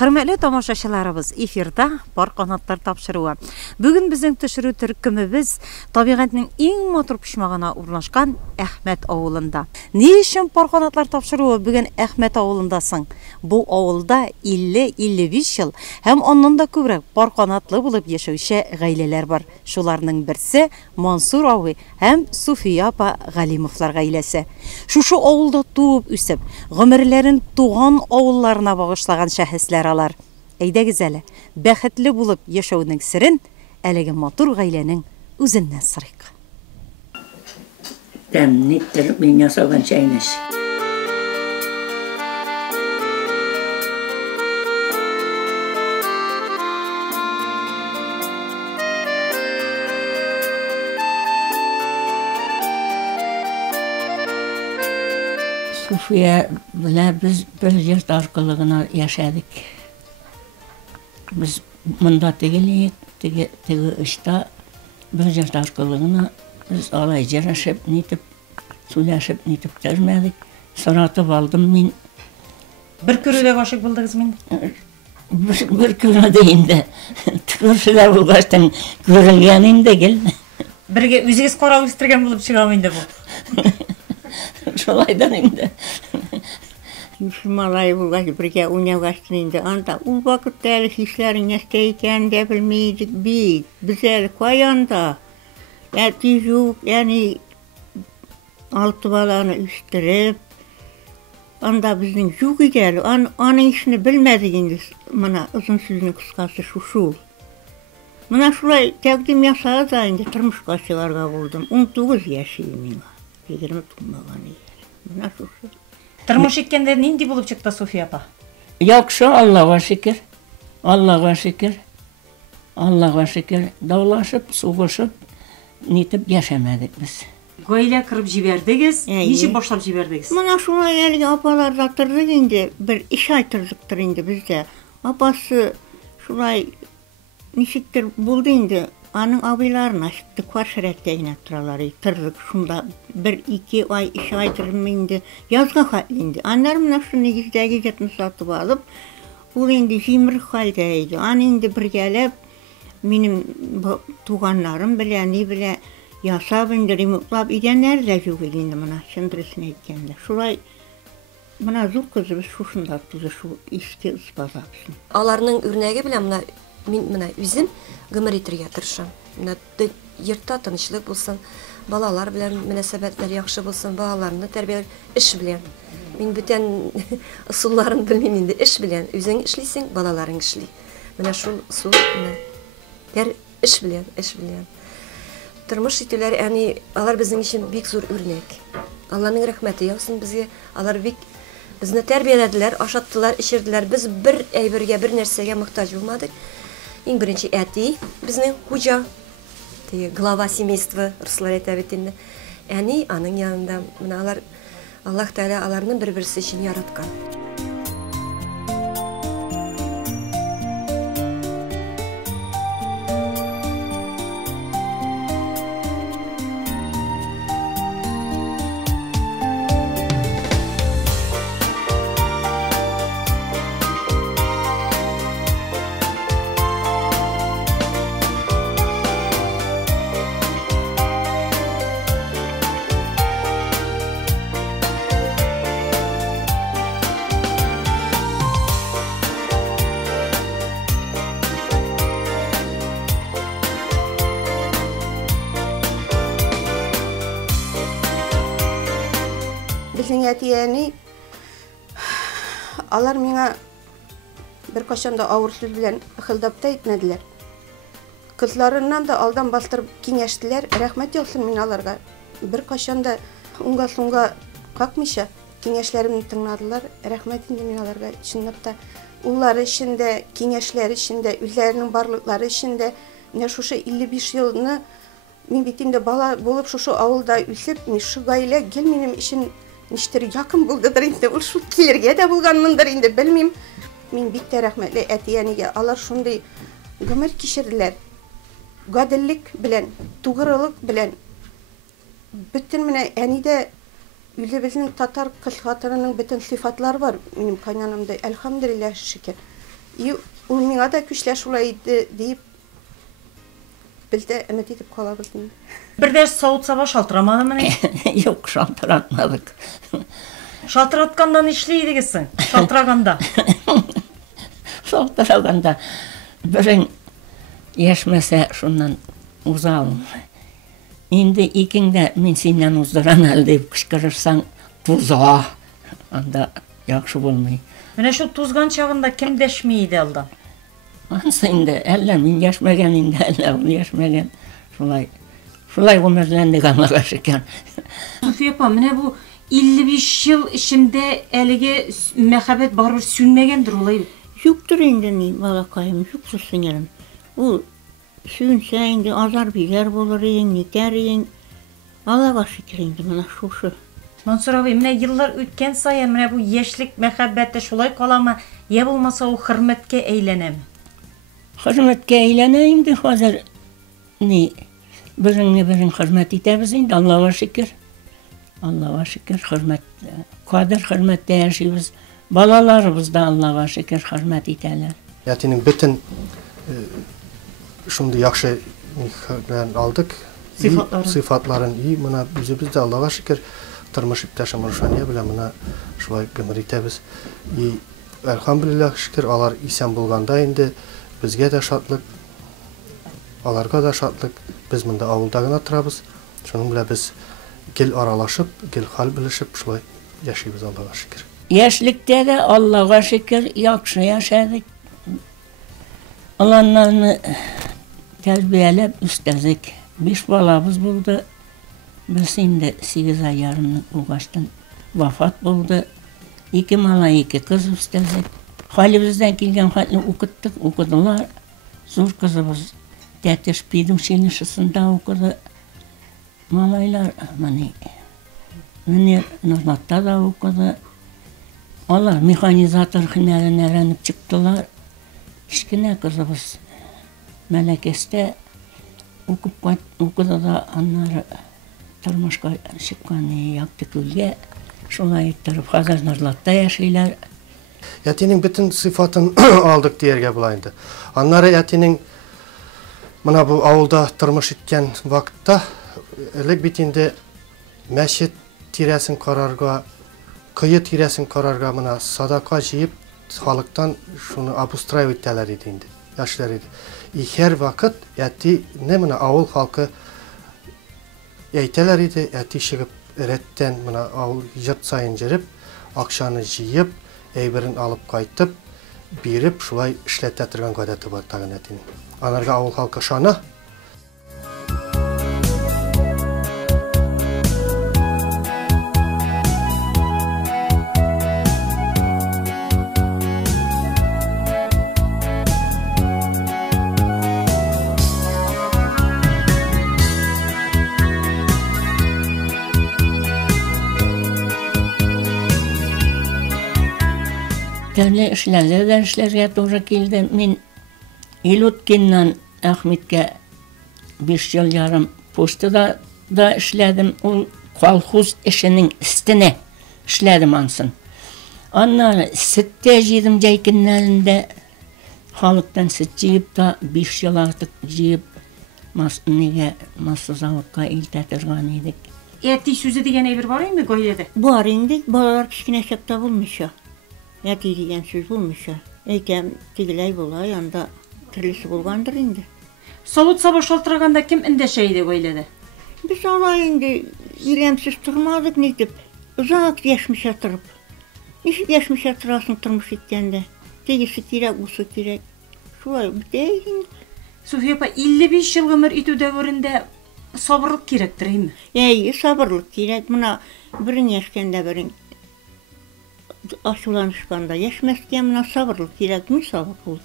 Hörmətli tamaşaçılarımız, efirdə Бар qanatlar tapşırığı. Bugün bizim төшерү төркемебез табигатьнең иң матур пушмагына урнашкан Әхмәт авылында. Ни өчен Бар qanatlar tapşırığı бүген Әхмәт авылындасың? Бу авылда 50-55 ел һәм аннан да күбрәк Бар qanaтлы булып яшәүче гаиләләр бар. Шуларның берсе Мансур абый һәм Суфия апа Галимовлар гаиләсе. Шушы авылда туып үсеп, гомерләрен туган авылларына багышлаган шәхесләр алар. Әйдәгез әле, бәхетле булып яшәүнең сирен әлеге матур гаиләнең үзеннән сорыйк. Тәмниттер мин ясаган чәйнеш. Суфия белән без бер йорт аркылыгына яшәдек. Biz mında tegeli işte bir yurt arkalığına biz alayca yaşayıp nitip söyleşip nitip dermedik. Soratıp aldım min. Bir körüde aşık buldunuz min? Bir körüde indi. Türküler bulgaçtan görüngenin de gel. Birge üzüğüz qora üstürgen bulup çıgam indi bu. Şolaydan indi. Malay bulgaç birge unyagaçtın indi. Anda ul vakitler hislerin nesteyken de bilmeydik biz. Bize koyanda. Yetişuk yani altı balanı üstürüp. Anda bizim juk ideli. Onun işini bilmedik indi. Mana uzun sözünün kıskası şu. Mana şulay təqdim yasağı da indi. Tırmış qaçılarga buldum. 19 yaşıyım mina. 20 tutmağanı yer. Mana şu. Tırmış etkende nindi bulup çıktı Sofiya apa? Yaxşı Allah'a şükür. Allah'a şükür. Allah'a şükür. Davlaşıp, soğuşup, nitip yaşamadık biz. Gaile kırıp jiberdiniz. Niçin başlap jiberdiniz? Mana şuna gelgi apalar zatırdık indi. Bir iş aytırdıktır indi bizde. Apası şulay nişiktir buldu indi. Anın abilarına açtı, kvarşeretke inattıraları, tırdık şunda 1-2 ay iş aytırım indi, yazga halde indi. Anlarım şu negizdegi jetini satıp alıp, bu indi jimrik haldeydi. An indi bir gelip, benim tuğanlarım bile, ne bile yasab indi, remutlap edenler de yok edindi bana, şındırısını etkende. Şurayı, bana zor kızı biz şuşunda attığı şu işki ıspazapsın. Alarının örneği bile bana üzüm gümür itirge tırışam. Yırtta tanışlık bulsun, balalar bilen münasebetler yaxşı bulsun, balalarını terbiyeler iş bilen. Min bütün usullarını bilmem indi, iş bilen. Üzün işliysin, balaların işli. Bana şu usul, her iş bilen, iş bilen. Tırmış itiler, yani alar bizim için büyük zor örnek. Allah'ın rahmeti yapsın bize, alar bizni terbiyelediler, aşattılar, işirdiler. Biz bir eyberge, bir nersege muhtaç olmadık. En birinci eti, bizning hoca, glava semeystva, Ruslar aytavitindi. Yani anın yanında, Allah Teala alarını bir-birisi için yaratkan. Yani alar mena bir kaçanda ağır söz bilen hıldapta etmediler. Kızlarından da aldan bastırıp kengəştiler. Rahmet olsun min alarga. Bir kaçanda unga sunga kalkmışa kengəşlerimni tınladılar. Rahmet indi min alarga. Şundap da ulları içinde, kengəşleri içinde, üzlerinin barlıkları içinde ne şuşu 55 yılını min bitinde bala bolup şuşu avulda üsüp şu gaile gelmenim için nişteri yakın buldudur indi. Ul şu kilerge de bulganmındır indi. Bilmem. Min bitti rahmetli etiyenige. Alar şunday gömer kişirdiler. Gadillik bilen, tuğrılık bilen. Bütün mine enide Bizim Tatar kılhatlarının bütün sıfatlar var benim kaynanamda. Elhamdülillah şükür. Ул миңа да көчләр шулай иде дип билде өмет итеп калабыз. Бірде сауыт саба шалтырамады міне? Yok, şaltıratmadık. Шалтыратканда ишлейдігісің? Шалтыраганда? Şaltıraganda birin yaşmasa şundan uzalım. Indi ikinde min senden uzduran el deyip kışkırırsan tuza. Anda yakşı bulmayı. Mine şu tuzgan çağında kim deşmeydi elden? Ansa indi eller min yaşmagan indi eller onu yaşmagan. Şulay ömürlendik Allah'a şükür. Sufiye apa, mine bu 55 yıl içinde elige mehabet barır sünmegendir olayı. Yoktur indi ni balakayım, yoksursun yerim. O sünse indi azar biler bolur yin, niker yin. Allah'a şükür indi bana şuşu. Mansur abi, mine yıllar ötken sayın mine bu yeşlik mehabette şulay kalama, ya bulmasa o hürmetke eğlenem. Hürmetke eylene indi hazır ni birin hürmet itemiz indi Allah'a şükür. Allah'a şükür hürmet, kadir hürmette yaşayız. Balalarımız da Allah'a şükür hürmet iterler. Yatinin bütün şimdi yakşı aldık. Sıfatların iyi. Buna biz de Allah'a şükür tırmış iptaşım ruşaniye bile buna şuvay gümür itemiz. Elhamdülillah şükür alar isen bulganda indi. Bizge de şatlık, alarga da şatlık. Biz bunda avuldagına tırabız. Şunun bile biz gel aralaşıp, gel hal bilişip şuvay yaşayız Allah'a şükür. Yaşlıkta da Allah'a şükür yakşı yaşadık. Olanlarını terbiyelep üstezik. 5 balamız buldu. Biz şimdi 8 ay yarımlık uğaçtan vafat buldu. 2 mala 2 kız üstezik. Halimizden gelgen halini okuttuk, okudular. Zor kızımız Tetiş Pidim Şinişisi'nde okudu. Malaylar, meni Nurlat'ta da okudu. Onlar mekanizatör hünerini öğrenip çıktılar. Hiçkine kızımız Melekes'te okudu da onları tırmışka çıkkanı yaptık ülge. Şuna ettirip hazır Nurlat'ta yaşaylar. Yatinin bütün sıfatını aldık diyerge bulaydı. Onları yatinin buna bu avulda tırmış etken vakitte elek bitinde meşit tiresin kararga, kıyı tiresin kararga buna sadaka jiyip halıktan şunu abustray ettiler edindi. Yaşlar idi. Her vakit yati ne buna avul halkı eyteler idi. Yati çıkıp eretten buna avul yırt sayın jerip akşanı jiyip eybirin alıp kaytıp birip şulay işlettirgen gadeti var tagın etinin. Anarga avul halkı şanı. Tölle işlerge doğru geldi. Min İlutkin'den Ahmet'e 5 yıl yarım postada da işledim. O kolhoz işinin üstüne işledim ansın. Onları sütte yedim caykinlerinde halıktan süt yiyip da 5 yıl artık yiyip Maslı Zavuk'a iltetirgan edik. Eti sözü degen bir var mı Goyle'de? Var indi, balalar kiçkine şapta bulmuş ya. Eti degen söz bulmuş ya. Eyken tigilay bola yanda tırlısı bulgandır indi. Soğut sabah şaltıraganda kim indeşeydi Goyle'de? Biz ona indi ilemsiz durmadık neytip. Uzak yaşmış yatırıp. Nişik yaşmış yatırasın tırmış etkende. Tegisi kirek, busu kirek. Şulay bitey indi. Sufiye apa 55 yıl ömür itu devrinde sabırlık gerektir mi? Sabırlık kirek. Buna birin yaşkende birin aşulanışkanda yaşmazken buna sabırlık kirek mi sabır oldu?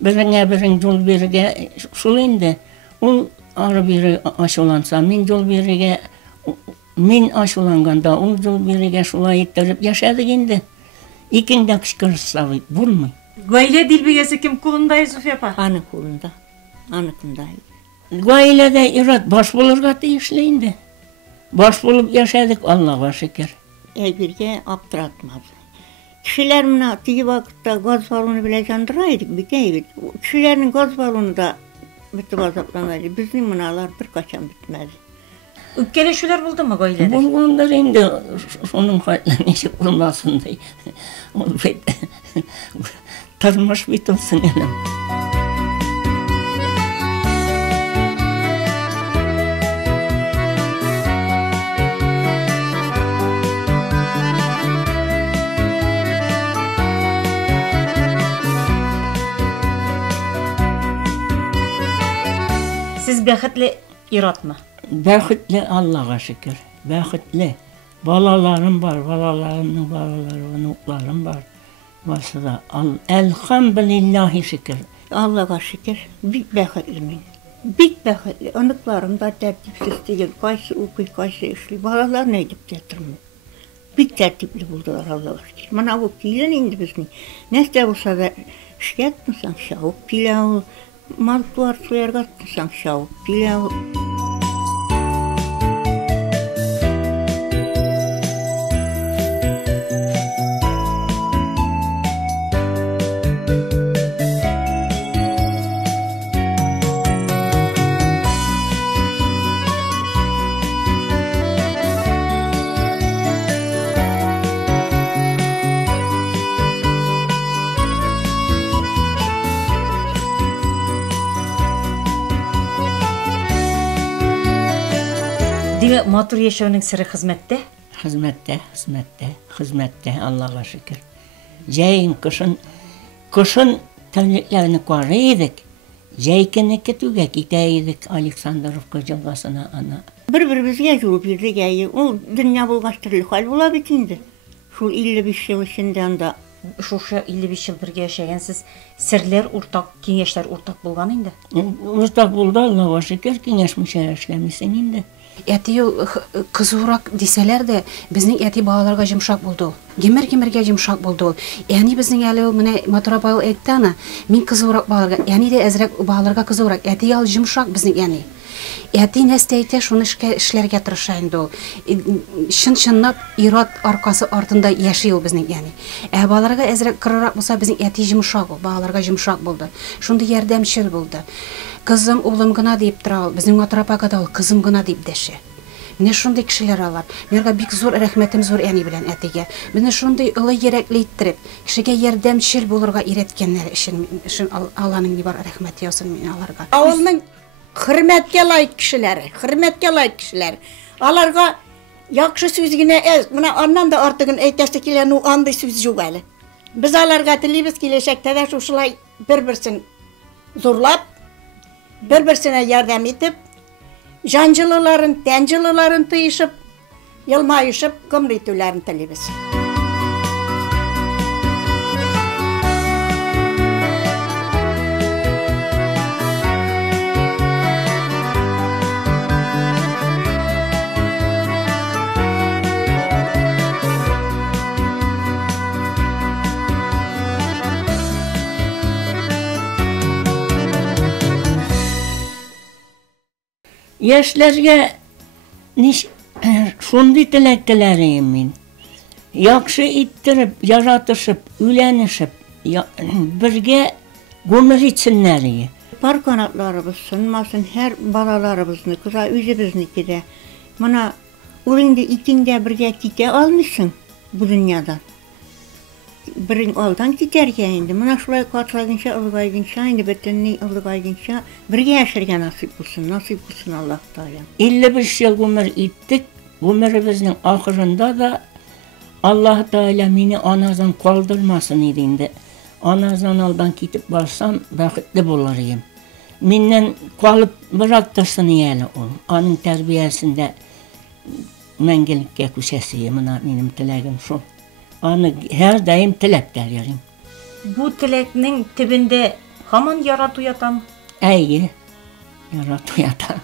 Birin yol birige şul indi. Ol arı biri aşulansa, min yol birige min aşulanganda ol yol birige şulay ettirip yaşadık indi. İkinde kışkırırsa bulmay. Goyle dilbigesi kim kulundayı Sufiye apa? Anı kulunda. Anıkındaydı. Gailede irat baş bulurga deyişleyindi. Baş bulup yaşadık Allah'a şükür. Birge aptıratmadı. Kişiler mına tigi vakıtta gaz balonu bile jandıraydık bir keyif. Kişilerin gaz balonu da bitip azaplanaydı. Bizim mınalar bir kaçan bitmedi. Ükkeleşüler buldu mu böyle? Bulğanlar indi onun hayatlarını işi bulmasın diye. Onu tarmış bitilsin yani. Siz bexetli iratma. Bәхетле Allah'a şükür. Bәхетле. Balalarım var, balalarımın balaları, onuklarım var. Varsa da elhamdülillahi şükür. Allah'a şükür. Bik bəxetlimin. Bik bəxetli. Onuklarım da tertipsiz değil. Kaysı okuy, kaysı işli. Balalar ne edip getirmiyor. Bik tertipli buldular Allah'a şükür. Bana bu pilen indi bizim. Neste olsa da şikayet misin? Şavuk pilavı. Maltuar suyar katmışsan şavuk pilavı. Demek matur yaşamanın sırrı hizmette? Hizmette Allah'a şükür. Jayın kışın tevliklerini koruyorduk. Jaykenike tüge gideydik Aleksandrovka жылғасына ana. Bir-birimizge julup yürü geyi. O dünya bulgaçtırlı hal bula bitindi. Şu 55 yıl içinden de. Şuşa 55 yıl birge yaşayansız sirler ortak, kengeşler ortak bulgan indi. Ortak buldu Allah'a şükür kengeşmiş yaşlamışsın indi. Әти кызурак дисәләр дә, безнең әти балаларга җимшак булды ул. Гимер-гимергә җимшак булды ул. Әни безнең әле ул менә Матурапа әйтте аны, мин кызурак балаларга, әни дә әзрәк балаларга кызурак. Әти ял җимшак безнең әни. Әти нәрсә әйтә, шуны эшләргә тырыша инде ул. Чын-чынлап ират аркасы артында яши ул безнең әни. Балаларга әзрәк кырырак булса, безнең әти җимшак ул, балаларга җимшак булды. Шундый ярдәмчел булды. Kızım, oğlum gına deyip durar, bizim Maturapa'da da kızım gına deyip deşe. Mine şunday kişiler alar. Merga bik zor rahmetim zor yani bilen etige. Mine şunday ılı yerekli ittirip, kişiye yardımcıl bulurga iretkenler için Allah'ın bir rahmeti olsun mine alarga. Ağılının hürmetke layık kişiler. Alarga yakşı sözgüne ez. Mine annan da artıgın eytesi kilen o andı söz yok eli. Biz alarga tilibіз kileşekte de şuşulay bir-birsin zorlap, bir-birsine yardım edip, jancılıların, tencılıların tıyışıp, yılmayışıp, gımrıtülerini tilibіз. Yaşlarga şunday tileklerim min. Yaxşı ittirip, yaratışıp, ülenişip, birge gümür etsinler. Par kanatlarımız sınmasın, her balalarımızın, kıza üzümüzniki de. Bana orada ikinde birge kite almışsın bu dünyadan. Birin aldan giderken indi. Bana şulay katlayınca, ılıgaygınca, indi betenini ılıgaygınca birge yaşarken nasip olsun Allah Teala. 55 yıl ömür ettik. Ömrümüzün ahırında da Allah Teala beni anazdan kaldırmasın idi. Anazdan aldan gidip barsam baxtlı bularıyım. Menden kalıp bıraktırsın yani o. Onun terbiyesinde mengelikке köşesiyim. Benim tileğim şu. Onu her daim tilep derlerim. Bu tileknin tibinde haman yarat uyatam. İyi, yarat uyatam.